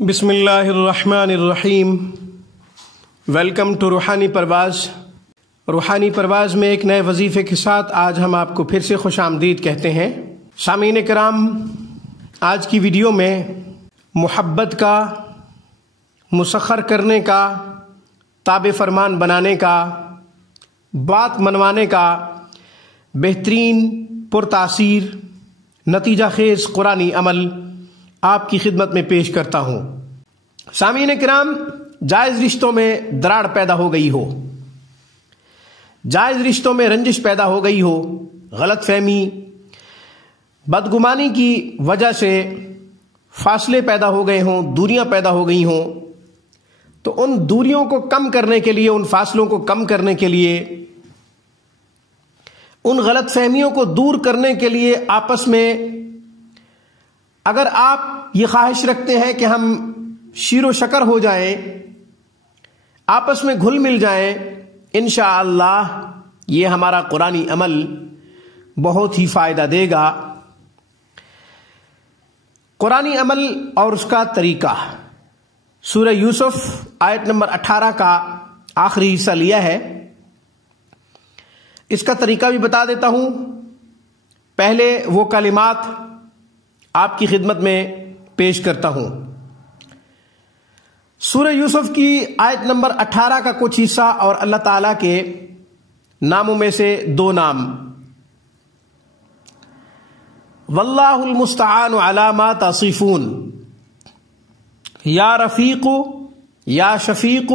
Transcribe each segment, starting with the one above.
بسم اللہ الرحمن الرحیم۔ ویلکم ٹو روحانی پرواز۔ روحانی پرواز میں ایک نئے وظیفے کے ساتھ آج ہم آپ کو پھر سے خوش آمدید کہتے ہیں۔ سامعین کرام، آج کی ویڈیو میں محبت کا، مسخر کرنے کا، تابع فرمان بنانے کا، بات منوانے کا بہترین، پرتاثیر، نتیجہ خیز قرآنی عمل آپ کی خدمت میں پیش کرتا ہوں۔ سامعین کرام، جائز رشتوں میں دراڑ پیدا ہو گئی ہو، جائز رشتوں میں رنجش پیدا ہو گئی ہو، غلط فہمی، بدگمانی کی وجہ سے فاصلے پیدا ہو گئے ہوں، دوریاں پیدا ہو گئی ہوں، تو ان دوریوں کو کم کرنے کے لیے، ان فاصلوں کو کم کرنے کے لیے، ان غلط فہمیوں کو دور کرنے کے لیے آپس میں اگر آپ یہ خواہش رکھتے ہیں کہ ہم شیر و شکر ہو جائیں، آپس میں گھل مل جائیں، انشاءاللہ یہ ہمارا قرآنی عمل بہت ہی فائدہ دے گا۔ قرآنی عمل اور اس کا طریقہ، سورہ یوسف آیت نمبر 18 کا آخری حصہ لیا ہے۔ اس کا طریقہ بھی بتا دیتا ہوں۔ پہلے وہ کلمات آپ کی خدمت میں پیش کرتا ہوں۔ سورہ یوسف کی آیت نمبر 18 کا کچھ حصہ اور اللہ تعالی کے ناموں میں سے دو نام، واللہ المستعان علی ما تصفون، یا رفیق یا شفیق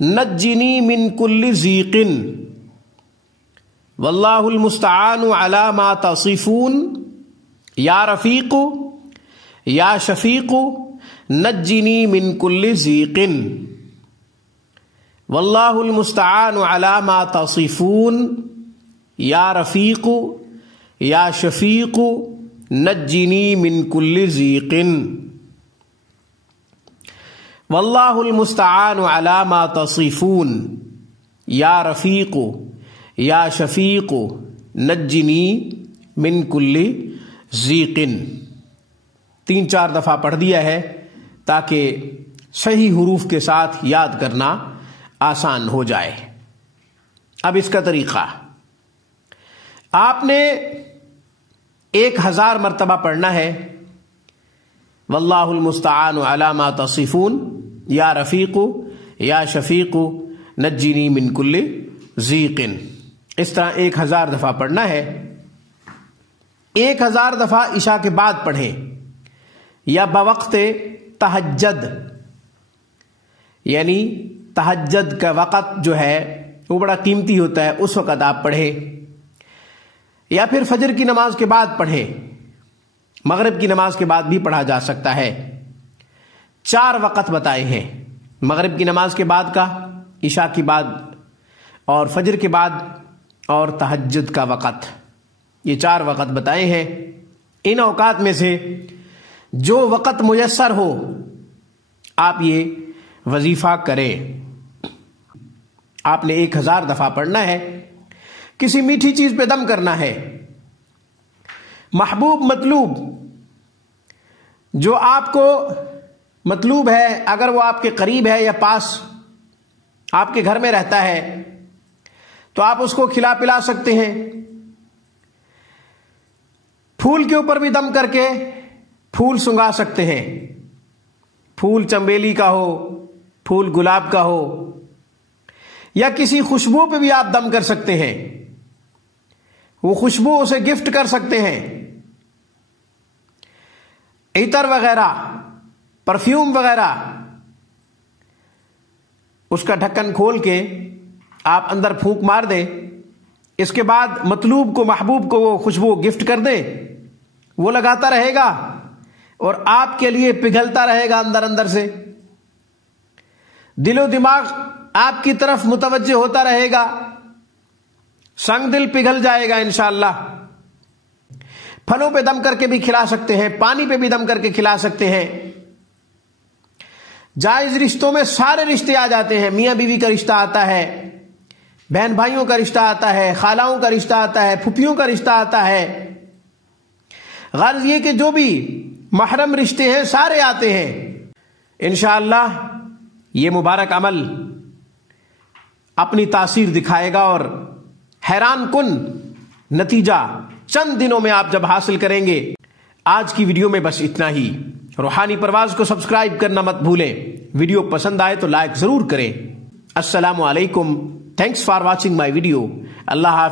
نجنی من کل ضیق، واللہ المستعان علی ما تصفون، یا رفیق یا شفیق نجنی من کل ضیق، واللہ المستعان علی ما تصفون، یا رفیق یا شفیق نجنی من کل ضیق، واللہ المستعان علی ما تصفون، یا رفیق یا شفیق نجنی من کل ضیق۔ 3-4 دفعہ پڑھ دیا ہے تاکہ صحیح حروف کے ساتھ یاد کرنا آسان ہو جائے۔ اب اس کا طریقہ، آپ نے 1000 مرتبہ پڑھنا ہے، واللہ المستعان علی ما تصفون، یا رفیق یا شفیق نجنی من کل ضیق۔ اس طرح 1000 دفعہ پڑھنا ہے۔ 1000 دفعہ عشاء کے بعد پڑھیں یا بوقت تہجد، یعنی تہجد کا وقت جو ہے وہ بڑا قیمتی ہوتا ہے، اس وقت آپ پڑھیں، یا پھر فجر کی نماز کے بعد پڑھیں، مغرب کی نماز کے بعد بھی پڑھا جا سکتا ہے۔ 4 وقت بتائے ہیں، مغرب کی نماز کے بعد کا، عشاء کی بعد اور فجر کے بعد اور تہجد کا وقت، یہ 4 وقت بتائے ہیں۔ ان اوقات میں سے جو وقت میسر ہو آپ یہ وظیفہ کریں۔ آپ نے 1000 دفعہ پڑھنا ہے۔ کسی میٹھی چیز پہ دم کرنا ہے، محبوب مطلوب جو آپ کو مطلوب ہے، اگر وہ آپ کے قریب ہے یا پاس آپ کے گھر میں رہتا ہے تو آپ اس کو کھلا پلا سکتے ہیں۔ پھول کے اوپر بھی دم کر کے پھول سنگا سکتے ہیں، پھول چنبیلی کا ہو، پھول گلاب کا ہو، یا کسی خوشبو پہ بھی آپ دم کر سکتے ہیں، وہ خوشبو اسے گفٹ کر سکتے ہیں۔ عطر وغیرہ، پرفیوم وغیرہ، اس کا ڈھکن کھول کے آپ اندر پھونک مار دیں، اس کے بعد مطلوب کو، محبوب کو وہ خوشبو گفٹ کر دیں، وہ لگاتا رہے گا اور آپ کے لیے پگھلتا رہے گا اندر اندر سے، دل و دماغ آپ کی طرف متوجہ ہوتا رہے گا، سنگ دل پگھل جائے گا انشاءاللہ۔ پھلوں پہ دم کر کے بھی کھلا سکتے ہیں، پانی پہ بھی دم کر کے کھلا سکتے ہیں۔ جائز رشتوں میں سارے رشتے آ جاتے ہیں، میاں بیوی کا رشتہ آتا ہے، بہن بھائیوں کا رشتہ آتا ہے، خالاؤں کا رشتہ آتا ہے، پھپھیوں کا رشتہ آتا ہے۔ غرض یہ کہ جو بھی محرم رشتے ہیں سارے آتے ہیں۔ انشاءاللہ یہ مبارک عمل اپنی تاثیر دکھائے گا اور حیران کن نتیجہ چند دنوں میں آپ جب حاصل کریں گے۔ آج کی ویڈیو میں بس اتنا ہی۔ روحانی پرواز کو سبسکرائب کرنا مت بھولیں۔ ویڈیو پسند آئے تو لائک ضرور کریں۔ السلام علیکم۔ Thanks for watching my video. اللہ حافظ۔